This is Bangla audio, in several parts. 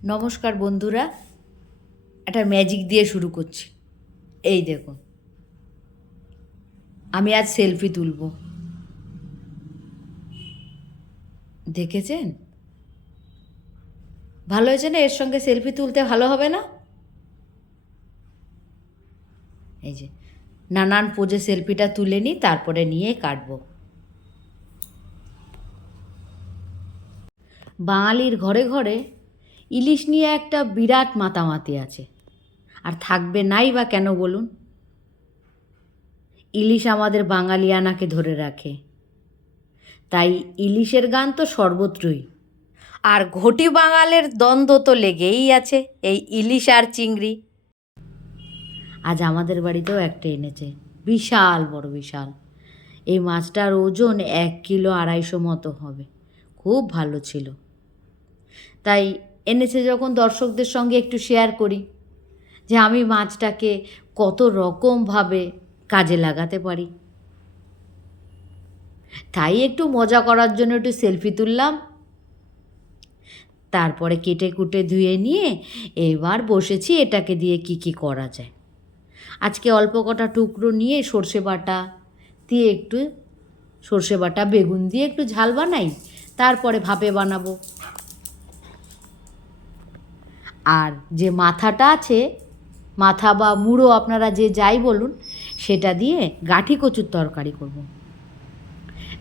নমস্কার বন্ধুরা, একটা ম্যাজিক দিয়ে শুরু করছি। এই দেখুন, আমি আজ সেলফি তুলব। দেখেছেন? ভালো হয়েছে না? এর সঙ্গে সেলফি তুলতে ভালো হবে না? এই যে নানান পোজে সেলফিটা তুলে নিই, তারপরে নিয়ে কাটবো। বাঙালির ঘরে ঘরে ইলিশ নিয়ে একটা বিরাট মাতামাতি আছে, আর থাকবে নাই বা কেন বলুন? ইলিশ আমাদের বাঙালিয়ানাকে ধরে রাখে, তাই ইলিশের গান তো সর্বত্রই। আর ঘটি বাঙালের দ্বন্দ্ব তো লেগেই আছে, এই ইলিশ আর চিংড়ি। আজ আমাদের বাড়িতেও একটা এনেছে, বিশাল বড়, বিশাল। এই মাছটার ওজন 1 কিলো 250 মতো হবে, খুব ভালো ছিল। তাই এনেছে যখন, দর্শকদের সঙ্গে একটু শেয়ার করি যে আমি মাছটাকে কত রকমভাবে কাজে লাগাতে পারি। তাই একটু মজা করার জন্য একটু সেলফি তুললাম, তারপরে কেটে কুটে ধুয়ে নিয়ে এবার বসেছি এটাকে দিয়ে কি করা যায়। আজকে অল্প কটা টুকরো নিয়ে সর্ষে বাটা দিয়ে একটু, সর্ষে বাটা বেগুন দিয়ে একটু ঝাল বানাই, তারপরে ভাপে বানাবো। আর যে মাথাটা আছে, মাথা বা মুড়ো আপনারা যে যাই বলুন, সেটা দিয়ে গাঁঠি কচুর তরকারি করব।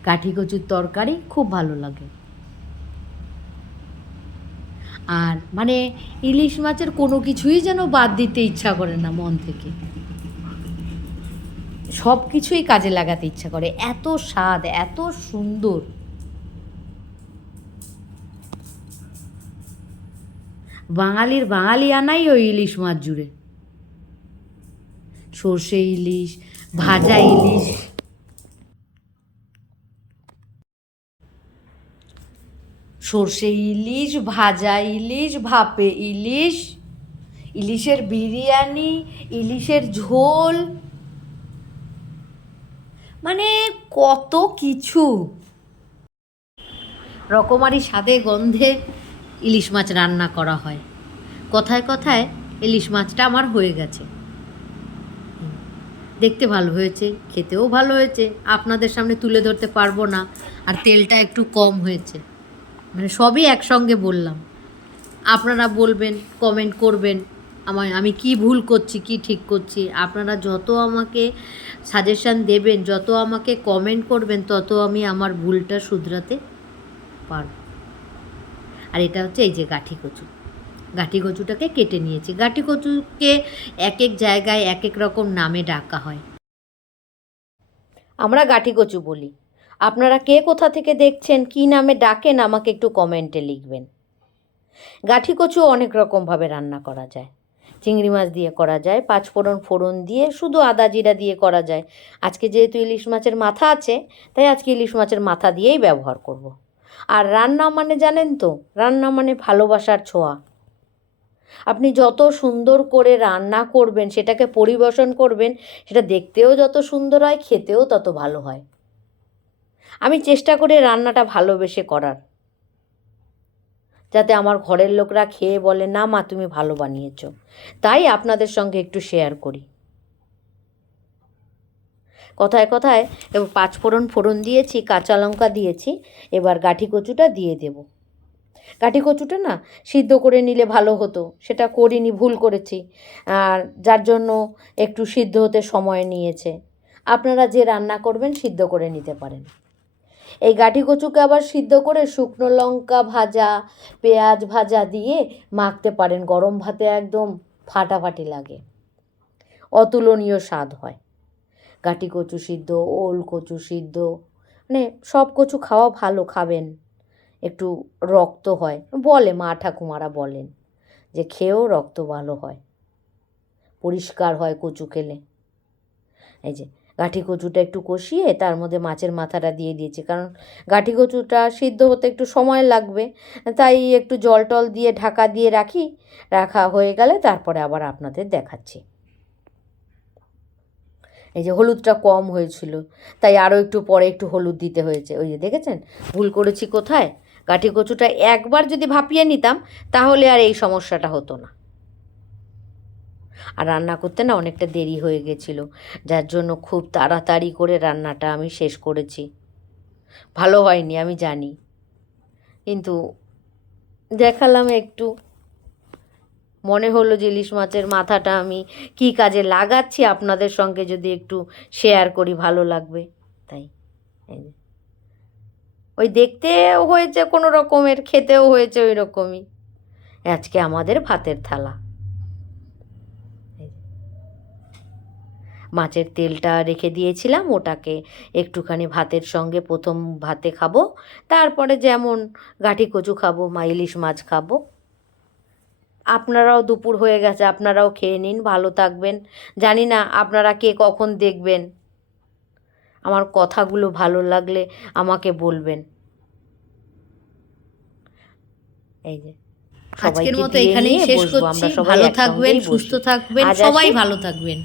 গাঁঠি কচুর তরকারি খুব ভালো লাগে। আর মানে ইলিশ মাছের কোনো কিছুই যেন বাদ দিতে ইচ্ছা করে না মন থেকে, সব কিছুই কাজে লাগাতে ইচ্ছা করে, এত স্বাদ, এত সুন্দর। বাঙালির বাঙালিয়ানাই ওই ইলিশ মাছ জুড়ে। সর্ষে ইলিশ, ভাজা ইলিশ, সর্ষে ইলিশ, ভাজা ইলিশ, ভাপে ইলিশ, ইলিশের বিরিয়ানি, ইলিশের ঝোল, মানে কত কিছু রকমারি স্বাদে গন্ধে ইলিশ মাছ রান্না করা হয়। কথায় কথায় ইলিশ মাছটা আমার হয়ে গেছে। দেখতে ভালো হয়েছে, খেতেও ভালো হয়েছে, আপনাদের সামনে তুলে ধরতে পারবো না। আর তেলটা একটু কম হয়েছে, মানে সবই একসঙ্গে বললাম। আপনারা বলবেন, কমেন্ট করবেন আমি কি ভুল করছি, কি ঠিক করছি। আপনারা যত আমাকে সাজেশান দেবেন, যত আমাকে কমেন্ট করবেন, তত আমি আমার ভুলটা শুধরাতে পারব। আর এটা হচ্ছে এই যে গাঁঠি কচু, গাঁঠি কচুটাকে কেটে নিয়েছি। গাঁঠি কচুকে এক এক জায়গায় এক এক রকম নামে ডাকা হয়, আমরা গাঁঠি কচু বলি। আপনারা কে কোথা থেকে দেখছেন, কী নামে ডাকেন, আমাকে একটু কমেন্টে লিখবেন। গাঁঠি কচু অনেক রকমভাবে রান্না করা যায়। চিংড়ি মাছ দিয়ে করা যায়, পাঁচফোড়ন ফোড়ন দিয়ে, শুধু আদা জিরা দিয়ে করা যায়। আজকে যেহেতু ইলিশ মাছের মাথা আছে, তাই আজকে ইলিশ মাছের মাথা দিয়েই ব্যবহার করব। আর রান্না মানে জানেন তো, রান্না মানে ভালোবাসার ছোঁয়া। আপনি যত সুন্দর করে রান্না করবেন, সেটাকে পরিবেশন করবেন, সেটা দেখতেও যত সুন্দর হয়, খেতেও তত ভালো হয়। আমি চেষ্টা করি রান্নাটা ভালোবেসে করার, যাতে আমার ঘরের লোকরা খেয়ে বলে, না মা তুমি ভালো বানিয়েছো। তাই আপনাদের সঙ্গে একটু শেয়ার করি। কথায় কথায় এবার পাঁচফোড়ন ফোড়ন দিয়েছি, কাঁচা লঙ্কা দিয়েছি, এবার গাঁঠি কচুটা দিয়ে দেব। গাঁঠি কচুটা না সিদ্ধ করে নিলে ভালো হতো, সেটা করিনি, ভুল করেছি। আর যার জন্য একটু সিদ্ধ হতে সময় নিয়েছে। আপনারা যে রান্না করবেন সিদ্ধ করে নিতে পারেন। এই গাঁঠি কচুকে আবার সিদ্ধ করে শুকনো লঙ্কা ভাজা, পেঁয়াজ ভাজা দিয়ে মাখতে পারেন, গরম ভাতে একদম ফাটাফাটি লাগে, অতুলনীয় স্বাদ হয়। গাঁঠি কচু সিদ্ধ, ওল কচু সিদ্ধ, মানে সব কচু খাওয়া ভালো, খাবেন। একটু রক্ত হয় বলে, মা ঠাকুমারা বলেন যে খেয়েও রক্ত ভালো হয়, পরিষ্কার হয় কচু খেলে। এই যে গাঁঠি কচুটা একটু কষিয়ে তার মধ্যে মাছের মাথাটা দিয়ে দিয়েছি, কারণ গাঁঠি কচুটা সিদ্ধ হতে একটু সময় লাগবে, তাই একটু জল টল দিয়ে ঢাকা দিয়ে রাখি। রাখা হয়ে গেলে তারপরে আবার আপনাদের দেখাচ্ছি। এই যে হলুদটা কম হয়েছিল, তাই আরও একটু পরে একটু হলুদ দিতে হয়েছে। ওই যে দেখেছেন ভুল করেছি কোথায়, গাঁঠি কচুটা একবার যদি ভাপিয়ে নিতাম তাহলে আর এই সমস্যাটা হতো না। আর রান্না করতে না অনেকটা দেরি হয়ে গেছিলো, যার জন্য খুব তাড়াতাড়ি করে রান্নাটা আমি শেষ করেছি। ভালো হয়নি আমি জানি, কিন্তু দেখালাম একটু। মনে হলো যে ইলিশ মাছের মাথাটা আমি কী কাজে লাগাচ্ছি আপনাদের সঙ্গে যদি একটু শেয়ার করি, ভালো লাগবে তাই। এই যে, ওই দেখতেও হয়েছে কোনো রকমের, খেতেও হয়েছে ওই রকমই। আজকে আমাদের ভাতের থালা। মাছের তেলটা রেখে দিয়েছিলাম, ওটাকে একটুখানি ভাতের সঙ্গে প্রথম ভাতে খাবো, তারপরে যেমন গাঁঠি কচু খাবো, ইলিশ মাছ খাবো। আপনারাও দুপুর হয়ে গেছে, আপনারাও খেয়ে নিন, ভালো থাকবেন। জানি না আপনারা কে কখন দেখবেন, আমার কথাগুলো ভালো লাগলে আমাকে বলবেন। এই যে আজকের সবাইকে মতো দিয়ে এখানেই নিয়ে শেষ বসবো, করছি। আমরা সবাই ভালো থাকবেন, একসঙ্গেই সুস্থ বসি। থাকবেন, আজ সবাই আসি। ভালো থাকবেন।